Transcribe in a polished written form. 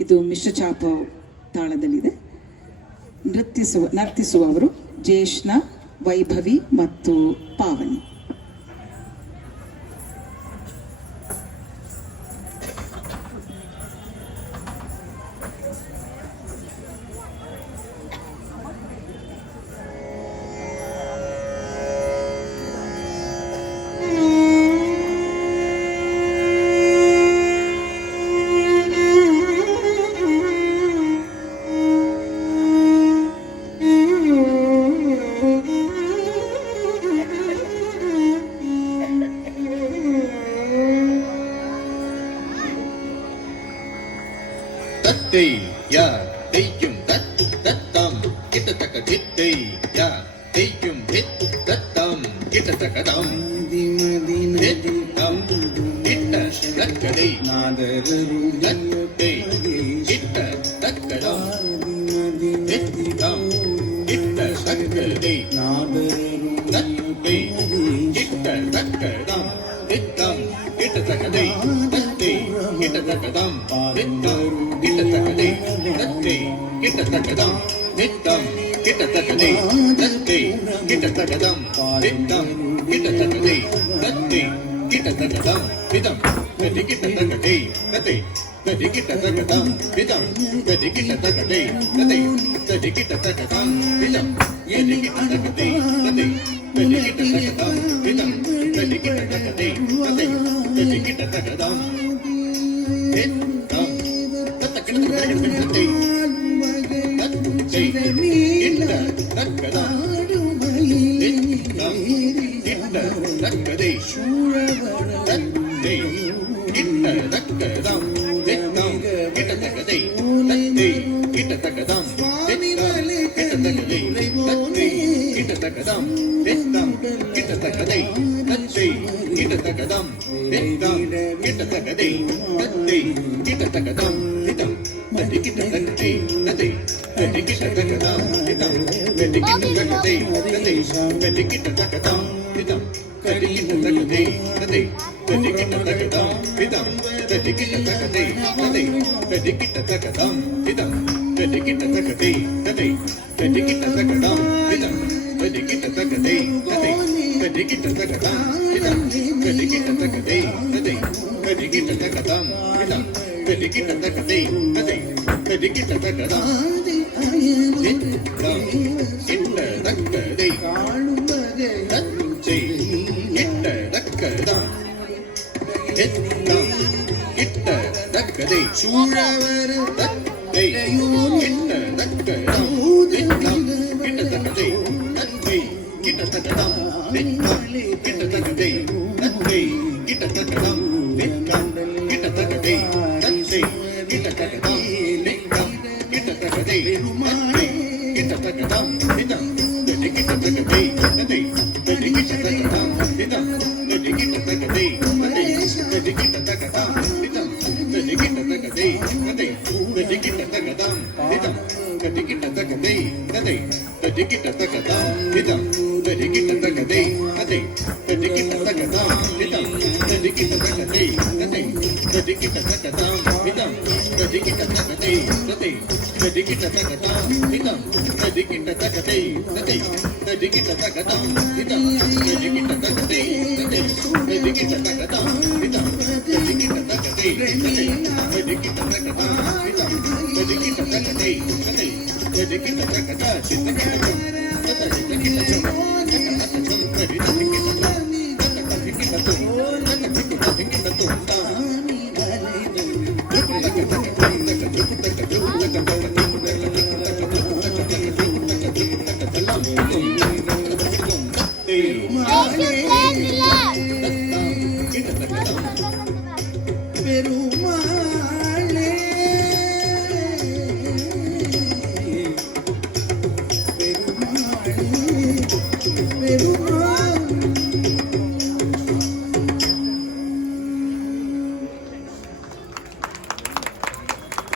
ಇದು ಮಿಶ್ರ ಚಾಪ ತಾಳದಲ್ಲಿದೆ. ನರ್ತಿಸುವವರು ಜೇಷ್ಣ, ವೈಭವಿ ಮತ್ತು ಪಾವನಿ. தத்தை யா தெய்யும் தத்து தத்தம் கிட்டத்தக்க தித்தை யா தெய்யும் தித்து தத்தம் கிட்டத்தக்கதம் தித்தம் கிட்ட தக்கதை தத்தை கிட்ட தக்கதம் தித்தம் கிட்ட தக்கதை தத்தை கிட்ட தக்கதம் தித்தம் கிட்டத்தக்கதை தத்தை கிட்டத்தக்கதம் தித்தம் கிட்டத்தக்கதை தத்தை கிட்டத்தக்கதம் தித்தம் கிட்டத்தக்கதை தத்தை கிட்டத்தக்கதம் தித்தம் கிட்டத்தக்கதை தத்தை கிட்டத்தக்கதம் விதம் கதி கிட்டத்தக்கதை கதை கதி கிட்டத்தக்கதம் விதம் கதி கிட்டத்தக்கதை கதை கதி கிட்டத்தக்கதம் விதம் கதி கிட்டத்தக்கதை கதை கதி கிட்டத்தக்கதம் விதம் கதி கிட்டத்தக்கதை கதை கதி கிட்டத்தக்கதம் தித்தம் தத்தக்கிட்டத்தக்கதை தக்கதை தத்தை கிட்டத்தக்கதம் தித்தம் கிட்டத்தக்கதை தத்தை கிட்டத்தக்கதம் தித்தம் கிட்டத்தக்கதை தத்தை கிட்டத்தக்கதம் தித்தம் கிட்டத்தக்கதை தத்தை கிட்டத்தக்கதம் தித்தம் கதி கிட்டத்தக்கதை கதை கதி கிட்டத்தக்கதம் தித்தம் கதி கிட்டத்தக்கதை கதை கதி கிட்டத்தக்கதம் தித்தம் கதி கிட்டத்தக்கதை கதை கதி கிட்டத்தக்கதம் தித்தம் கதி கிட்டத்தக்கதை கதை கதி கிட்டத்தக்கதம் தித்தம் கதி கிட்டத்தக்கதை கதை கதி கிட்டத்தக்கதம் தித்தம் கதி கிட்டத்தக்கதை கதை கதி கிட்டத்தக்கதம் தித்தம் கதி கிட்டத்தக்கதை கதை கதி கிட்டத்தக்கதம் தித்தம் கதி கிட்டத்தக்கதை கதை கதி கிட்டத்தக்கதம் தித்தம் கிட்டத்தக்கதை தத்தை கிட்டத்தக்கதம் தித்தம் கிட்டத்தக்கதை சூழவர் தத்தை கிட்டத்தக்கதம் தித்தம் கிட்டத்தக்கதை தத்தை கிட்டத்தக்கதம் தித்தம் கிட்டத்தக்கதை தத்தை கிட்டத்தக்கதம் தித்தம் கிட்டத்தக்கதை தத்தை கிட்டத்தக்கதம் தித்தம் கிட்டத்தக்கதை தத்தை கிட்டத்தக்கதம் தித்தம் கதி கிட்டத்தக்கதை கதை கதி கிட்டத்தக்கதம் தித்தம் கதி கிட்டத்தக்கதை கதை கதி கிட்டத்தக்கதம் தித்தம் கதி கிட்டத்தக்கதை கதை கதி கிட்டத்தக்கதம் தித்தம் கதி கிட்டத்தக்கதை கதை கதி கிட்டத்தக்கதம் தித்தம் கதி கிட்டத்தக்கதை கதை கதி கிட்டத்தக்கதம் தித்தம் கதி கிட்டத்தக்கதை கதை கதி கிட்டத்தக்கதம் தித்தம் கதி கிட்டத்தக்கதை கதை கதி கிட்டத்தக்கதம் தித்தம் கதி கிட்டத்தக்கதை கதை கதி கிட்டத்தக்கதம் தித்தம் கதி கிட்டத்தக்கதை கதை கதி கிட்டத்தக்கதம் தித்தம் கதி கிட்டத்தக்கதை கதை கதி கிட்டத்தக்கதம் தித்தம் கதி கிட்டத்தக்கதை கதை கதி கிட்டத்தக்கதா சித்தக்கிட்டச்சம் கதை சித்தக்கிட்டச்சம் கதை கதி கிட்டத்தக்கதம் கதை கிட்டத்தம் கதை கிட்டத்தம் Hey!